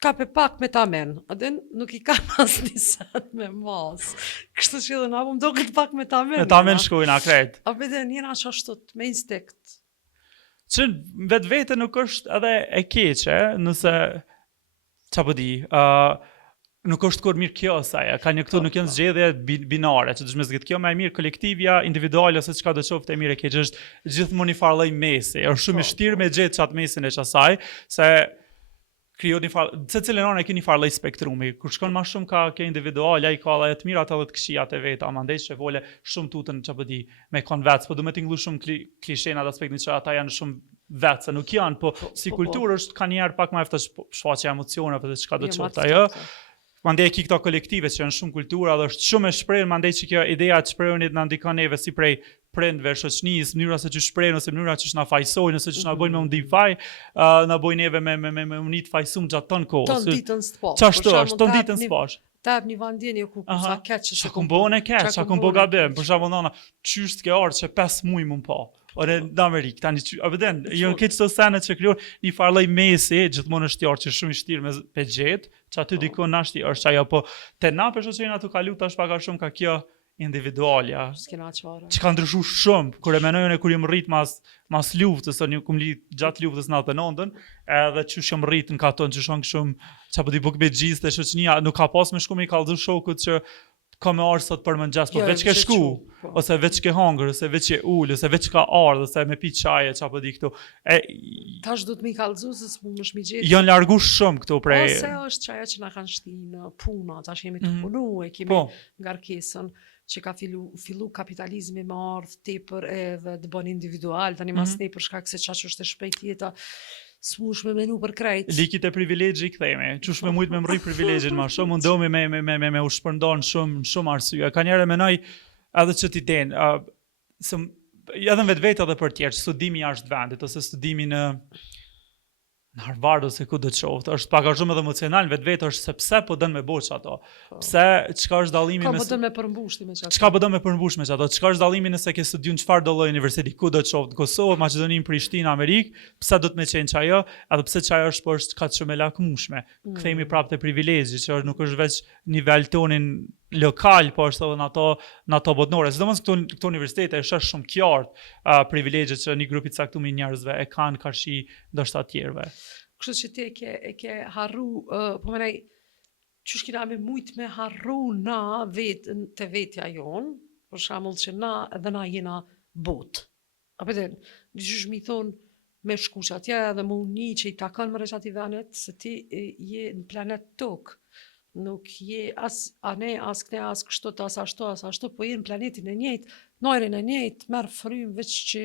ka pe pak me tamen, a den nuk i ka mas një set me mas. Kështë që edhe na do këtë pak me tamen. Me tamen shkujna, krejt. A pëden jena që ashtot, me instinkt. Që vetë nuk është edhe e keqe, nëse, qa po di, nuk është kur mirë kjo saja, ka një këtu nuk janë zgjedhje binare, që dëshme zgjidh kjo me e mirë kolektivja, individuale, ose qka do qoftë e mirë e keqe, është gjithmonë një farë lloj mesi, është shumë i shtirë me gjetë qatë mesin e qasaj, se krijo një farë, se cilën anë e ki një farë lloj spektrumi, kur shkon ma shumë ke individuale, ai ka dhe të mirat edhe të këqijat e veta, ama ndej që vole shumë tutën që po di me konvec, po du me t'inglu shumë klishena dhe aspektin që ata janë shumë vetë, se nuk janë, po si kulturë është ka njerë pak ma eftë shfaqe emocione, për dhe qka do qoftë ajo. Mandej ki këto kolektive që janë shumë kultura dhe është shumë e shprehur, mandej që kjo ideja të shprehunit na ndikon neve si prej prindve, shoqënisë, mënyra se që shprehen ose mënyra që na fajsojnë ose që na bëjnë me undi faj, na bëjnë neve me unit fajsum gjatë ton kohës. Ton ditën s'po. Çashtu është, ton ditën s'pash. Ta jep një vandjenje ku sa keq që kum bën e keq, sa kum bë gabim. Për shembull nona, çysh të ke ardhur që 5 muaj më pa. Ore në Amerikë, tani a vëden, janë këtë çdo sene që krijon një farë lloj mesi, gjithmonë është tjarë që shumë i shtirë me pexhet, që aty dikon nashti është ajo, po te na për shoqërinë atu kalu tash pak a shumë ka kjo individualja. S'kena çfarë. Që ka ndryshuar shumë, kur e menoj unë kur jam rrit mas luftës, unë kum gjatë luftës 99-ën, edhe që jam rrit në katon që shon shumë çapo di buk me xhiste shoqënia, nuk ka pas më shku me kallëzu shokut që ka me arë sot për mëngjes, po veç ke shku, ose veç ke hangër, ose veç ke ullë, ose veç ka ardhë, ose me pi qaje, qa po di këtu. Tash du të mi kallëzu, se s'mu më shmigjetë. Janë largu shumë këtu prej... Ose është qaja që na kanë shtinë puna, tash jemi të punu, e kemi ngarkesën që ka fillu kapitalizmi me ardhë tepër edhe të bën individual, tani mas tepër shkak se qaç është e shpejt jeta, s'mush me menu për krejt. Likit e privilegji këthejme, qush me mujt me mrri privilegjin ma shumë, mundomi me u shpërndon shumë arsye. Ka njerë menoj edhe që ti den, edhe në vetë edhe për tjerë, studimi jashtë vendit, ose studimi në Harvard ose ku do të qoftë, është pak a shumë edhe emocional, vetë është se pse po dën me boç ato. Pse çka është dallimi me po dën me përmbushti me çato. Çka po dën me përmbush me çato? Çka është dallimi nëse ke studiun çfarë do lloj universiteti, ku do të qoftë, Kosovë, Maqedoni, Prishtinë, Amerikë, pse do të më qenë çajo, edhe pse çajo është po është ka shumë e lakmueshme. Kthehemi prapë te privilegji, që nuk është veç nivel tonin lokal, po është edhe në ato botnore. Sidomos këto universitete është shumë qartë privilegjet që një grup i caktuar njerëzve e kanë karshi ndoshta të tjerëve. Kështu që ti e ke harru, po mënaj, qysh kina me mujt me harru na të vetja jonë, për shembull që na jena botë. Apo dhe, qysh mi thonë me shku që atje edhe më uni që i takon më rreshat i venet, se ti je në planet tokë. Nuk je a ne, as këne, as kështu, as ashtu, po jenë planetin e njëjtë, nojrin e njëjtë, merë frymë veç që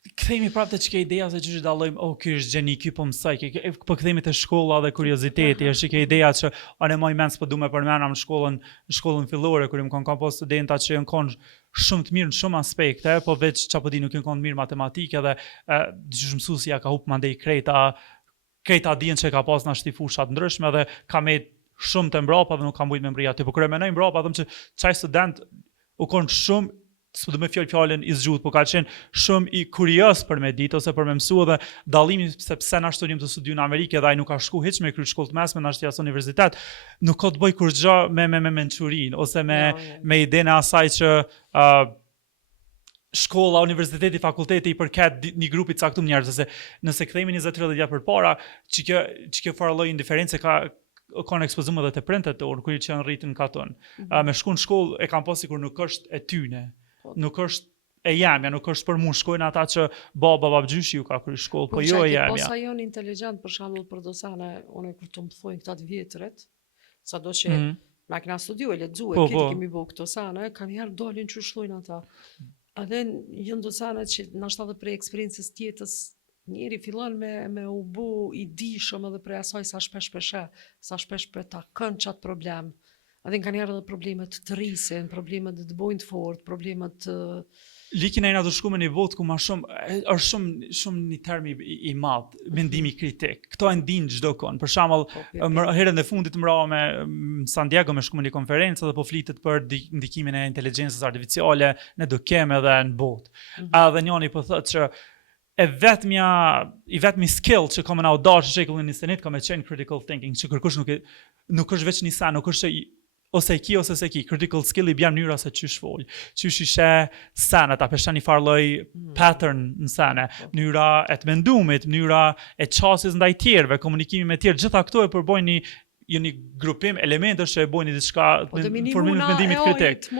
Kthehemi prapë te çka ideja se çu dallojmë, ky është gjeni, ky po mësoj, po kthehemi te shkolla dhe kurioziteti, është që ideja që anë më mend s'po duam të përmendam në shkollën fillore kur më kanë pas studenta që janë kon shumë të mirë në shumë aspekte, po veç çapo di nuk janë kon mirë matematikë dhe dikush mësuesi ja ka hup mandej krejta dijen që ka pas në ashti fushat ndryshme dhe ka me shumë të mbrapa dhe nuk ka mujt me mbrija aty. Po kur e menoj mbrapa, them që çaj student u kon shumë s'po do me fjalën i zgjut, po ka qenë shumë i kurioz për me ditë ose për me mësua dhe dallimi sepse na studim të studiu në Amerikë dhe ai nuk ka shku hiç me kryq shkollë të mesme në ashtu universitet, nuk ka të bëj kur gjë me mençurinë ose me idenë e asaj që shkolla, universiteti, fakulteti i përket një grupi të caktuar njerëz, se nëse kthehemi 20-30 vjet përpara, çka farë lloj indiferencë kanë ekspozim edhe te printet tonë kur që janë rritën katon. Me shku në shkollë e kam pas sikur nuk është e tyne. Nuk është e jamja, nuk është për mua, shkojnë ata që babgjyshi ju ka kry shkollë, po jo e jamja. Posa jonë inteligjent për shembull për dosane, unë kur të më thojnë këta të vjetrit, sado që na kena studiu e lexuar, këtë kemi bëu këto sane, kanë herë dolin çu shlojnë ata. A dhe janë dosane që nashta edhe prej eksperiencës tjetës njeri fillon me u bu i dishëm edhe prej asaj sa shpesh për ta kënë qatë problem. A dhe kanë herë edhe problemet të rrisin, problemet të bojnë të fort, problemet të... Likin e nga të shku me një votë ku ma është shumë një term i madh, mendimi kritik. Këto e ndinë çdo konë. Për shembull, herën e fundit mbrava me San Diego me shku me një konferencë dhe po flitet për ndikimin e inteligjencës artificiale në edukim edhe në botë. Edhe njëri po thotë që i vetmi skill që kam në audash në shekullin 21 ka me qenë critical thinking, që kërkush nuk është veç një sen, nuk është ose ki ose se ki, critical skill i bjen mënyra se qysh folj, qysh ishe sene, ta pesha një farloj pattern në sene, mënyra e të mendumit, mënyra e qasis ndaj tjerëve, komunikimi me tjerë, gjitha këto e përbojnë një grupim elementës që e bojnë diçka formimin e mendimit kritik.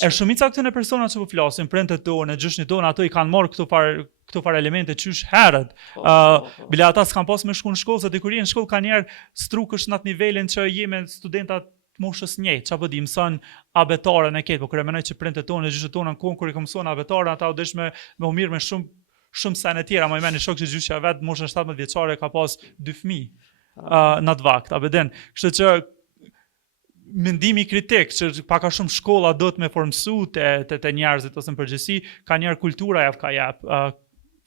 E shumica këtyre persona që po flasin, printet tonë, gjyshnit tonë, ato i kanë marrë këto farë elemente qysh herët. Bile ata s'kan pas me shku në shkollë, se të kur je në shkollë ka njerë strukësh në atë nivelin që jemi studentat moshës njëjtë, çapo di mëson abetaren e ketë, po kur e menoj që printet tonë, gjyshet tona në kur i mëson abetaren, ata u desh me u mirë me shumë sene tjera, më mend një shok që gjyshja vet moshën 17 vjeçare ka pas 2 fëmijë në atë vakt, a beden. Kështu që mendimi kritik që pak a shumë shkolla do të me formsu te njerëzit ose në përgjithësi, ka njerë kultura ka jap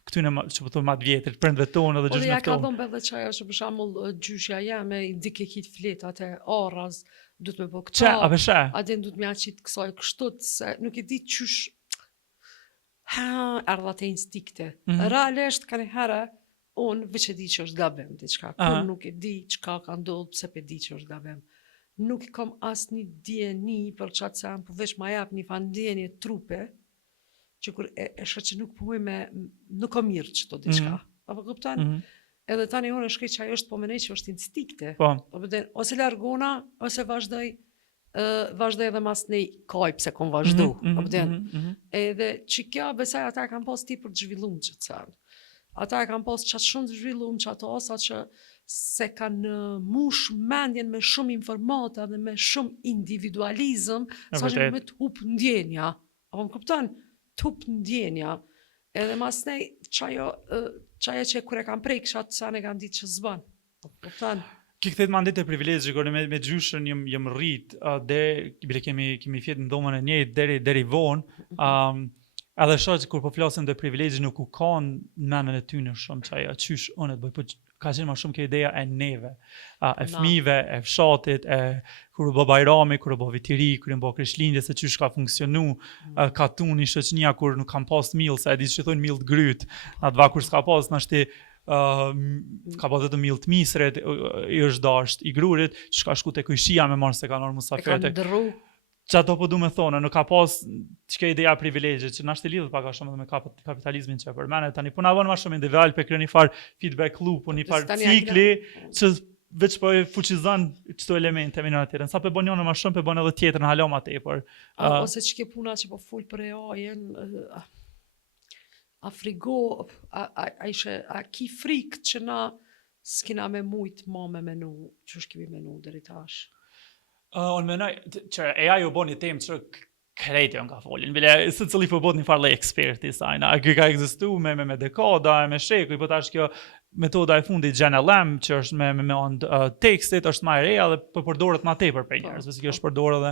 këtyne që po thonë ma të vjetrit, prindve tonë dhe gjyshme tonë. Ja ka dhëmë edhe qaja që për shembull gjyshja jeme i dike kit fletat e arraz, du të me po këta, adin du të me aqit kësaj kështut, se nuk e di qysh erdhat e instikte. Realisht ka një herë, unë veç e di që është gabim, diçka, kur nuk e di çka ka ndodhë, pse pe di që është gabim. Nuk kam as një djeni për qatë se po veç ma jap një fandjenje trupe, që kur e shë që nuk pëmuj nuk o mirë që to diçka. Apo kupton? Edhe tani unë e shkej që ajo është po menej që është instikte. Ose largona, ose vazhdoj edhe mas nej kaj pse kom vazhdu. Edhe që kja besaj ata e kam pas ti për të zhvillum që të cërë. Ata e kam pas qatë shumë të zhvillum që ato asa që se kanë mush mendjen me shumë informata dhe me shumë individualizëm, sa që me të hup ndjenja. Apo më kupton? Të hup ndjenja. Edhe mas nej qaja që kër e kam prej këshat sa ne kam ditë që zban. Kupton? Ki këthet mandit e privilegjë, kërë me gjyshën jem rrit, bile kemi fjetë në domën e njëjtë deri vonë, edhe shoqë kur po flasim dhe privilegjë nuk u kanë në menën e tyne shumë qaja, qysh unë të bëj, po ka qenë ma shumë ke ideja e neve, e fmive, e fshatit, kur u bë bajrami, kur u bë vitiri, kur u bë krishtlindje, se qysh ka funksionu, katuni, shoqënia kur nuk kam pas mill, se e di që thonë mill të gryt, atë kur s'ka pas nashti ka pas vetëm mill të misret, i është dasht i grurit, që ka shku te kujshia me marrë se ka nërë musafete. Që ato po du me thonë, nuk ka pas që ideja privilegjit, që nashtë i lidhët pak a shumë me kapitalizmin që e përmene, tani po na vonë ma shumë individual, pe kërë një farë feedback loop, një farë cikli, që veç po e fuqizan qëto elemente me në tjetër. Sa pe bon njënë ma shumë, pe bon edhe tjetër në haloma tepër. Ose që ke puna që po full për AI-en, a frigo, a ki frikë që na s'kina me mujt ma me menu, që shkimi menu deri tash. Unë menoj që AI u bën një temë që krejt janë ka folin, bile se cili po bot një farë eksperti sajna, a kjo ka ekzistu me dekoda, me shekuj, po tash kjo metoda e fundit GNLM, që është me tekstit, është ma e reja dhe po përdoret ma tepër për njerëz, se kjo është përdorë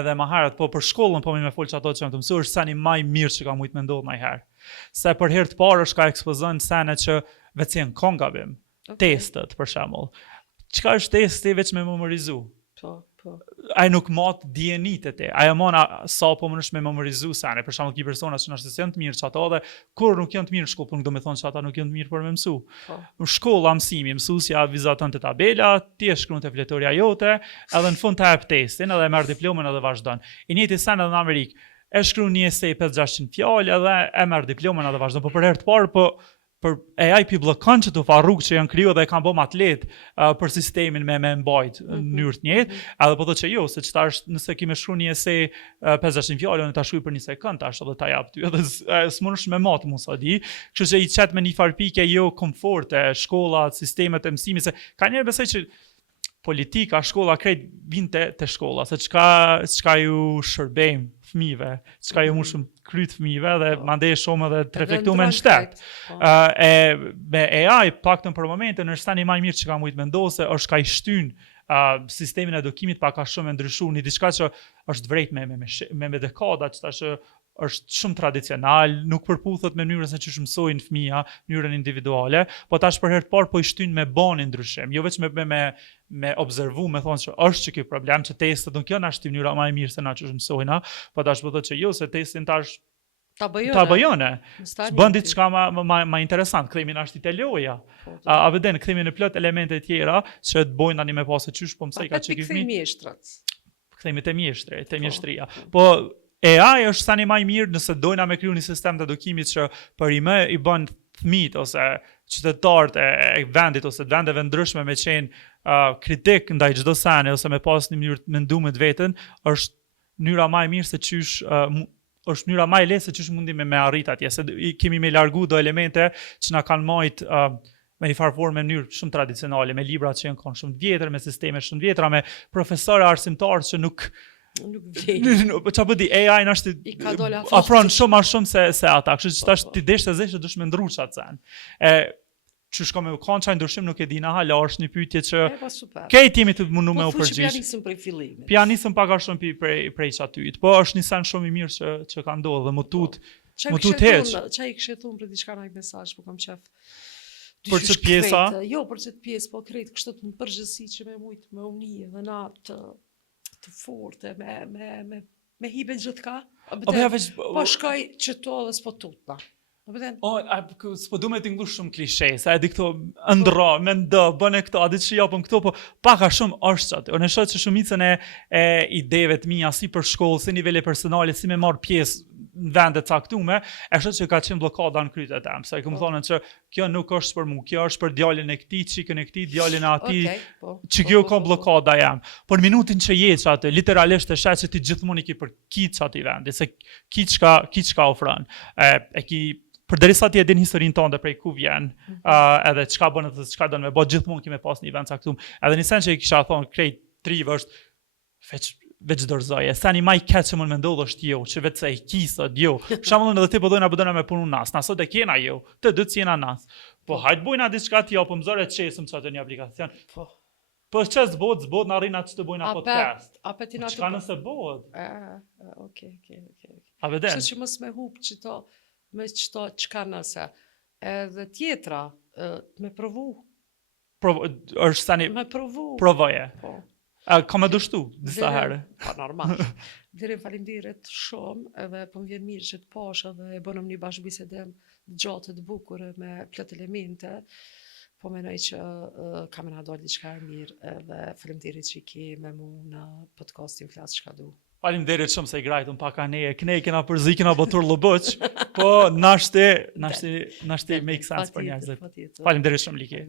edhe ma herët, po për shkollën, po me folë që ato që jam të mësu, është seni ma i mirë që ka mujtë me ndodhë ma i herë. Se për herë të parë është ka ekspozon sene që veç janë kongabim, testet për shembull. Çka është testi veç me memorizu? Po. Ai nuk mat DNA-t e te. Ajo mona sa po mënesh me memorizu sene. Për shembull, ki persona që nëse janë të mirë çato dhe kur nuk janë të mirë në shkollë, por do të thonë që ata nuk janë të mirë për me mësu. Në shkolla mësimi, mësuesja vizaton të tabela, ti e shkruan te fletorja jote, edhe në fund të hap testin, edhe merr diplomën edhe vazhdon. I njëjti sen edhe në Amerikë. E shkruan një esej 500-600 fjalë edhe e merr diplomën edhe vazhdon. Po për herë të parë për AI pi bllokon që të farruk që janë kriju dhe kanë bëm atlet për sistemin me mbajt në mënyrë të njëjtë, edhe po thotë që jo, se çfarë është nëse kimë shkruar një esej 500 fjalë, unë ta shkruaj për 1 sekond tash edhe ta jap ty, edhe s'mundesh me mat mos a di, kështu që i çet me një farë pike jo komforte, shkollat, sistemet e mësimit, se ka njerëz besoj që politika, shkolla krejt vinte te shkolla, se çka ju shërbejmë fëmijëve, çka ju mushëm kryt fëmijëve dhe mandej shumë edhe të reflektuar në shtet. Me AI paktën për momentin është tani më mirë që ka mujt mendose, është ka i shtyn sistemin e edukimit pak a shumë ndryshuar, një diçka që është vrejt me dekada, që tash është shumë tradicional, nuk përputhet me mënyrën se çu mësojnë fëmija, mënyrën individuale, po tash për herë të parë po i shtyn me bani ndryshim, jo vetëm me observu, me thonë që është që ky problem, që testet nuk janë ashtu mënyra më e mirë se na çu mësojna, po tash po thotë që jo, se testin tash ta bëjone. Bën diçka më interesant, kthehemi në ashtu te loja. A vjen kthehemi në plot elemente të tjera që të bojnë tani me pasë çysh po mësoj ka çiki fëmijë. Kthehemi te mjeshtrat, te mjeshtria. Po AI është tani më i mirë nëse dojna me kriju një sistem të edukimit që për i bën fëmijët ose qytetarët e vendit ose të vendeve ndryshme me qenë kritik ndaj çdo sene ose me pas një mënyrë të menduar vetën, është mënyra më e mirë se çysh është mënyra më e lehtë se çysh mundi me arrit atje, se kemi me largu do elemente që na kanë marrë me një farë formë mënyrë shumë tradicionale, me libra që janë kanë shumë të vjetra, me sisteme shumë të vjetra, me profesorë arsimtarë që nuk çfarë bëdi AI është afron shumë më shumë se ata, kështu që tash ti desh të zesh që dush me ndrru çat sen. Që shko me u kanë çaj ndryshim nuk e di na hala, është një pyetje që kejt jemi të mundu me u përgjigj. Po nisëm prej fillimit. Nisëm pak a shumë prej çatyt, po është një sen shumë i mirë që ka ndodhur dhe më tut heq. Çai kishe thonë për diçka ndaj mesazh, po kam qef. Për çet pjesa? Jo, për çet pjesë, po krejt kështu në përgjithësi që me mujt me uni dhe na të forte, me hibe gjithka. Po shkoj që to dhe s'po tutna. S'po du me t'inglu shumë klishe, se e di këto ndra, me ndë, bëne këto, a di që japëm këto, po paka shumë është qatë. Unë e shoh që shumicën e ideve të mija, si për shkollë, si nivele personale, si me marrë pjesë në vendet caktume, e shoh që ka qenë blokada në kryet e tem. Se këmë thonë që kjo nuk është për mu, kjo është për djalin e këtij, çikën e këtij, djalin e atij, që kjo ka blokada jam. Por minutin që je atë, literalisht e sheh që ti gjithmonë i ke për kiç aty vendi, se kiçka ofron. Përderisa ti e din historinë tonë dhe prej ku vjen, edhe çka bën dhe çka don me bë, gjithmonë kemi pas një vend caktuar. Edhe një sen që i kisha thonë krejt trive është veç dorzoje. Sani më i keq që më ndodh është jo, që vetë se i kisot jo. Për shembull edhe ti po dojna me punu nas, sot e kena jo, të dy jena nas. Po hajt bojna diçka ti apo mëzore çesëm çatë një aplikacion. Po çes zbot na rina që të bojna podcast. Çka nëse bëhet? Okej. A vjen? Që mos me hub çto me qëto qka nëse. Edhe tjetra, me provu. është tani... Me provu. Provoje. Ka me dushtu, disa herë. Pa, normal. Dirim faleminderit shumë, edhe po më vjen mirë që të pash edhe e bënëm një bashkëbisedim gjatë të bukur me plot elemente. Po menoj që kam na dalë diçka e mirë edhe faleminderit që i ke me mu në podcastin Flas çka du. Faleminderit shumë se i grajtëm paka ne kena përzi, kena botur lëbëq, po nashti make sense për njerëzit. Faleminderit shumë like.